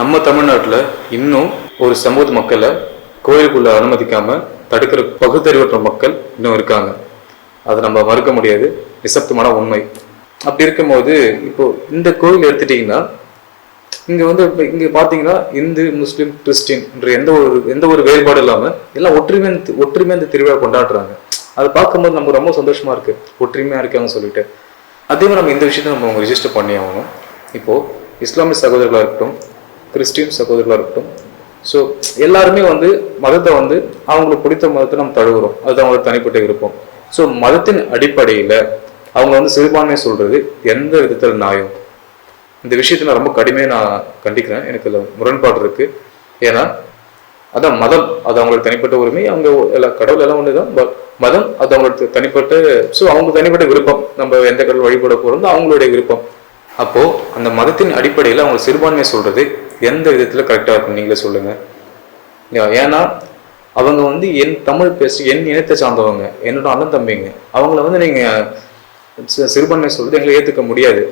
நம்ம தமிழ்நாட்டில் இன்னும் ஒரு சமூக மக்களை கோயிலுக்குள்ள அனுமதிக்காம தடுக்கிற பகுத்தறிவற்ற மக்கள் இன்னும் இருக்காங்க. அதை நம்ம மறுக்க முடியாது, நிசப்தமான உண்மை. அப்படி இருக்கும்போது இப்போ இந்த கோயில் எடுத்துட்டீங்கன்னா இங்க வந்து இங்க பாத்தீங்கன்னா இந்து முஸ்லீம் கிறிஸ்டின் எந்த ஒரு வேறுபாடு இல்லாம எல்லாம் ஒற்றுமையா இந்த திருவிழா கொண்டாடுறாங்க. அதை பார்க்கும்போது நமக்கு ரொம்ப சந்தோஷமா இருக்கு, ஒற்றுமையா இருக்காங்கன்னு சொல்லிட்டு. அதே மாதிரி நம்ம இந்த விஷயத்த நம்ம ரிஜிஸ்டர் பண்ணி ஆகணும். இப்போ இஸ்லாமிய சகோதரர்களாக இருக்கட்டும், கிறிஸ்டின் சகோதரர்களாக இருக்கட்டும், ஸோ எல்லாருமே வந்து மதத்தை வந்து அவங்களுக்கு பிடித்த மதத்தை நம்ம தழுவுறோம், அது அவங்களுக்கு தனிப்பட்ட விருப்பம். ஸோ மதத்தின் அடிப்படையில் அவங்க வந்து சிறுபான்மையை சொல்றது எந்த விதத்தில் நியாயம்? இந்த விஷயத்தை நான் ரொம்ப கடுமையாக நான் கண்டிக்கிறேன். எனக்கு அதில் முரண்பாடு இருக்கு. ஏன்னா அதான் மதம் அது அவங்களுக்கு தனிப்பட்ட உரிமை, அவங்க எல்லாம் கடவுள் எல்லாம் ஒன்று தான், மதம் அது அவங்களுக்கு தனிப்பட்ட, ஸோ அவங்க தனிப்பட்ட விருப்பம், நம்ம எந்த கடவுள் வழிபட போகிறோம் அவங்களுடைய விருப்பம். அப்போ அந்த மதத்தின் அடிப்படையில் அவங்க சிறுபான்மையை சொல்றது எந்த விதத்துல கரெக்டா இருக்கும் நீங்களே சொல்லுங்க. ஏன்னா அவங்க வந்து என் தமிழ் பேசி என் இனத்தை சார்ந்தவங்க, என்னோட அண்ணன் தம்பிங்க, அவங்கள வந்து நீங்க சிறுபான்மை சொல்றது எங்களை ஏத்துக்க முடியாது.